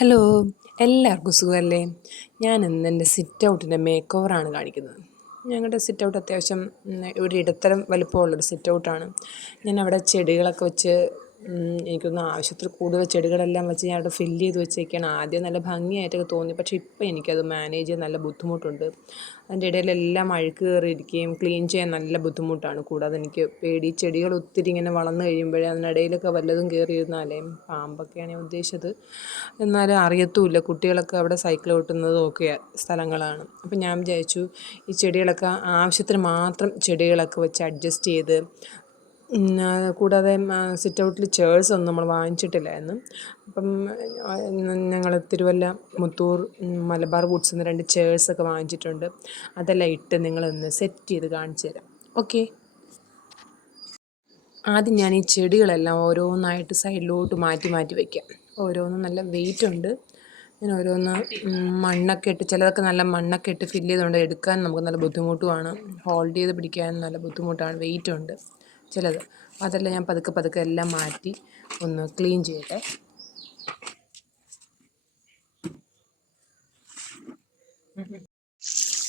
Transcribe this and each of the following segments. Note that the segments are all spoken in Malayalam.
ഹലോ, എല്ലാവർക്കും സുഖമല്ലേ? ഞാൻ ഇന്ന് എൻ്റെ സിറ്റ് ഔട്ടിൻ്റെ മേക്ക് ഓവറാണ് കാണിക്കുന്നത്. ഞങ്ങളുടെ സിറ്റ് ഔട്ട് അത്യാവശ്യം ഒരു ഇടത്തരം വലിപ്പമുള്ളൊരു സിറ്റ് ഔട്ടാണ്. ഞാൻ അവിടെ ചെടികളൊക്കെ വെച്ച് എനിക്കൊന്ന് ആവശ്യത്തിൽ കൂടുതൽ ചെടികളെല്ലാം വെച്ച് ഞാൻ അവിടെ ഫില്ല് ചെയ്ത് വെച്ചേക്കാണ്. ആദ്യം നല്ല ഭംഗിയായിട്ടൊക്കെ തോന്നി, പക്ഷേ ഇപ്പോൾ എനിക്കത് മാനേജ് ചെയ്യാൻ നല്ല ബുദ്ധിമുട്ടുണ്ട്. അതിൻ്റെ ഇടയിലെല്ലാം അഴുക്ക് കയറിയിരിക്കുകയും ക്ലീൻ ചെയ്യാൻ നല്ല ബുദ്ധിമുട്ടാണ്. കൂടാതെ എനിക്ക് പേടി, ചെടികൾ ഒത്തിരി ഇങ്ങനെ വളർന്നു കഴിയുമ്പോഴേ അതിനിടയിലൊക്കെ വല്ലതും കയറിയിരുന്നാലേ, പാമ്പൊക്കെയാണ് ഞാൻ ഉദ്ദേശിച്ചത്. എന്നാലും അറിയത്തുമില്ല, കുട്ടികളൊക്കെ അവിടെ സൈക്കിൾ ഓട്ടുന്നതും ഒക്കെ സ്ഥലങ്ങളാണ്. അപ്പം ഞാൻ വിചാരിച്ചു ഈ ചെടികളൊക്കെ ആവശ്യത്തിന് മാത്രം ചെടികളൊക്കെ വെച്ച് അഡ്ജസ്റ്റ് ചെയ്ത്, കൂടാതെ സിറ്റ് ഔട്ടിൽ ചെയേഴ്സ് ഒന്നും നമ്മൾ വാങ്ങിച്ചിട്ടില്ലായിരുന്നു. അപ്പം ഞങ്ങൾ തിരുവല്ല മുത്തൂർ മലബാർ വുഡ്സിൽ നിന്ന് 2 ചെയേഴ്സൊക്കെ വാങ്ങിച്ചിട്ടുണ്ട്. അതെല്ലാം ഇട്ട് നിങ്ങളൊന്ന് സെറ്റ് ചെയ്ത് കാണിച്ചു തരാം. ഓക്കെ, ആദ്യം ഞാൻ ഈ ചെടികളെല്ലാം ഓരോന്നായിട്ട് സൈഡിലോട്ട് മാറ്റി മാറ്റി വയ്ക്കാം. ഓരോന്നും നല്ല വെയിറ്റ് ഉണ്ട്. ഞാൻ ഓരോന്ന് മണ്ണൊക്കെ ഇട്ട്, ചിലതൊക്കെ നല്ല മണ്ണൊക്കെ ഇട്ട് ഫില്ല് ചെയ്തുകൊണ്ട് എടുക്കാൻ നമുക്ക് നല്ല ബുദ്ധിമുട്ടുമാണ്. ഹോൾഡ് ചെയ്ത് പിടിക്കാനും നല്ല ബുദ്ധിമുട്ടാണ്, വെയിറ്റ് ഉണ്ട് ചിലത്. അതെല്ലാം ഞാൻ പതുക്കെ പതുക്കെ എല്ലാം മാറ്റി ഒന്ന് ക്ലീൻ ചെയ്യട്ടെ.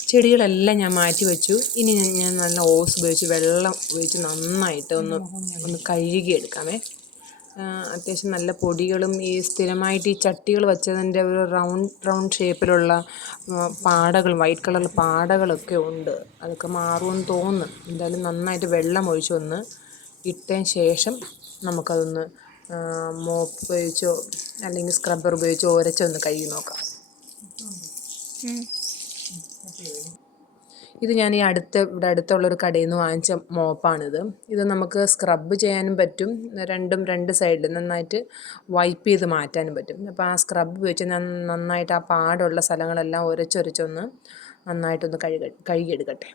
ചെടികളെല്ലാം ഞാൻ മാറ്റി വെച്ചു. ഇനി ഞാൻ നല്ല ഓസ് ഉപയോഗിച്ച് വെള്ളം ഒഴിച്ച് നന്നായിട്ട് ഒന്ന് കഴുകിയെടുക്കാമേ. അത്യാവശ്യം നല്ല പൊടികളും ഈ സ്ഥിരമായിട്ട് ഈ ചട്ടികൾ വെച്ചതിൻ്റെ ഒരു റൗണ്ട് ഷേപ്പിലുള്ള പാടകൾ, വൈറ്റ് കളറിൽ പാടകളൊക്കെ ഉണ്ട്. അതൊക്കെ മാറുമെന്ന് തോന്നുന്നു. എന്തായാലും നന്നായിട്ട് വെള്ളം ഒഴിച്ചൊന്ന് ഇട്ടതിന് ശേഷം നമുക്കതൊന്ന് മോപ്പ് ഉപയോഗിച്ചോ അല്ലെങ്കിൽ സ്ക്രബ്ബർ ഉപയോഗിച്ചോ ഉരച്ചൊന്ന് കഴുകി നോക്കാം. ഇത് ഞാൻ ഈ ഇവിടെ അടുത്തുള്ളൊരു കടയിൽ നിന്ന് വാങ്ങിച്ച മോപ്പാണിത്. ഇത് നമുക്ക് സ്ക്രബ് ചെയ്യാനും പറ്റും, രണ്ട് സൈഡിൽ നന്നായിട്ട് വൈപ്പ് ചെയ്ത് മാറ്റാനും പറ്റും. അപ്പോൾ ആ സ്ക്രബ് ഉപയോഗിച്ച് ഞാൻ നന്നായിട്ട് ആ പാടുള്ള സ്ഥലങ്ങളെല്ലാം ഉരച്ചൊന്ന് നന്നായിട്ടൊന്ന് കഴുകിയെടുക്കട്ടെ.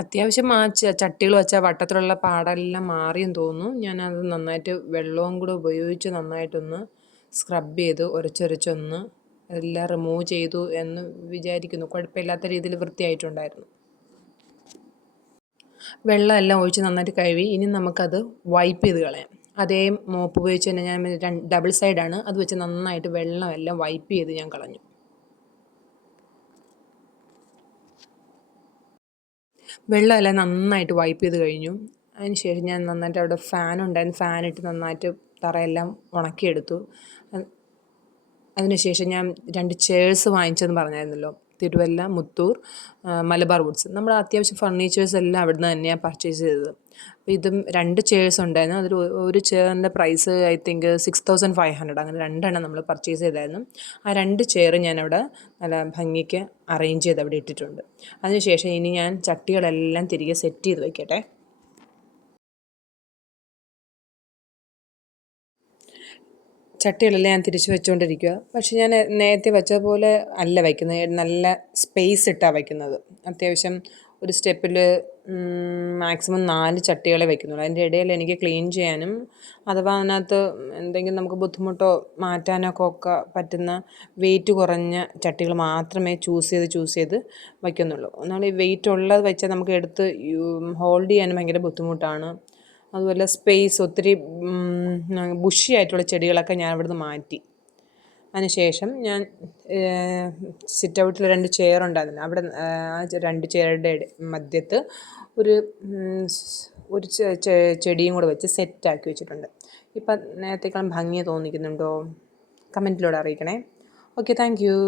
അത്യാവശ്യം ആ ചട്ടികൾ വെച്ചാൽ വട്ടത്തിലുള്ള പാടെല്ലാം മാറിയെന്ന് തോന്നുന്നു. ഞാനത് നന്നായിട്ട് വെള്ളവും കൂടെ ഉപയോഗിച്ച് നന്നായിട്ടൊന്ന് സ്ക്രബ് ചെയ്ത് ഉരച്ചൊന്ന് എല്ലാം റിമൂവ് ചെയ്തു എന്ന് വിചാരിക്കുന്നു. കുഴപ്പമില്ലാത്ത രീതിയിൽ വൃത്തിയായിട്ടുണ്ടായിരുന്നു. വെള്ളമെല്ലാം ഒഴിച്ച് നന്നായിട്ട് കഴുകി. ഇനി നമുക്കത് വൈപ്പ് ചെയ്ത് കളയാം. അതേ മോപ്പ് ഉപയോഗിച്ച് തന്നെ ഞാൻ ഡബിൾ സൈഡാണ്, അത് വെച്ച് നന്നായിട്ട് വെള്ളമെല്ലാം വൈപ്പ് ചെയ്ത് ഞാൻ കളഞ്ഞു. വെള്ളമെല്ലാം നന്നായിട്ട് വൈപ്പ് ചെയ്ത് കഴിഞ്ഞു. അതിന് ശേഷം ഞാൻ നന്നായിട്ട് അവിടെ ഫാനുണ്ടായിരുന്നു, ഫാനിട്ട് നന്നായിട്ട് തറയെല്ലാം ഉണക്കിയെടുത്തു. അതിനുശേഷം ഞാൻ 2 ചെയേഴ്സ് വാങ്ങിച്ചെന്ന് പറഞ്ഞായിരുന്നല്ലോ, തിരുവല്ല മുത്തൂർ മലബാർ വുഡ്സ്. നമ്മൾ അത്യാവശ്യം ഫർണിച്ചേഴ്സ് എല്ലാം അവിടെ നിന്ന് തന്നെയാണ് പർച്ചേസ് ചെയ്തത്. അപ്പോൾ ഇതും 2 ചെയേഴ്സ് ഉണ്ടായിരുന്നു. അതിൽ ഒരു ചെയറിൻ്റെ പ്രൈസ് ഐ തിങ്ക് 6500, അങ്ങനെ 2 നമ്മൾ പർച്ചേസ് ചെയ്തായിരുന്നു. ആ 2 ചെയർ ഞാനവിടെ നല്ല ഭംഗിക്ക് അറേഞ്ച് ചെയ്ത് അവിടെ ഇട്ടിട്ടുണ്ട്. അതിനുശേഷം ഇനി ഞാൻ ചട്ടികളെല്ലാം തിരികെ സെറ്റ് ചെയ്ത് വയ്ക്കട്ടെ. ചട്ടികളെല്ലാം ഞാൻ തിരിച്ച് വെച്ചുകൊണ്ടിരിക്കുക. പക്ഷെ ഞാൻ നേരത്തെ വെച്ച പോലെ അല്ല വയ്ക്കുന്നത്, നല്ല സ്പേസ് ഇട്ടാണ് വയ്ക്കുന്നത്. അത്യാവശ്യം ഒരു സ്റ്റെപ്പിൽ മാക്സിമം 4 ചട്ടികളെ വയ്ക്കുന്നുള്ളൂ. അതിൻ്റെ ഇടയിൽ എനിക്ക് ക്ലീൻ ചെയ്യാനും അഥവാ അതിനകത്ത് എന്തെങ്കിലും നമുക്ക് ബുദ്ധിമുട്ടോ മാറ്റാനൊക്കെ പറ്റുന്ന വെയിറ്റ് കുറഞ്ഞ ചട്ടികൾ മാത്രമേ ചൂസ് ചെയ്ത് വയ്ക്കുന്നുള്ളൂ. എന്നാൽ ഈ വെയിറ്റ് ഉള്ളത് വെച്ചാൽ നമുക്ക് എടുത്ത് ഹോൾഡ് ചെയ്യാനും ഭയങ്കര ബുദ്ധിമുട്ടാണ്. അതുപോലെ സ്പേസ് ഒത്തിരി ബുഷി ആയിട്ടുള്ള ചെടികളൊക്കെ ഞാൻ അവിടുന്ന് മാറ്റി. അതിനുശേഷം ഞാൻ സിറ്റ് ഔട്ടിൽ 2 ചെയർ ഉണ്ടായിരുന്നു, അവിടെ ആ 2 ചെയറുടെ മധ്യത്ത് ഒരു ചെടിയും കൂടെ വെച്ച് സെറ്റാക്കി വെച്ചിട്ടുണ്ട്. ഇപ്പം നേരത്തേക്കാളും ഭംഗി തോന്നിക്കുന്നുണ്ടോ? കമൻറ്റിലൂടെ അറിയിക്കണേ. Okay, thank you.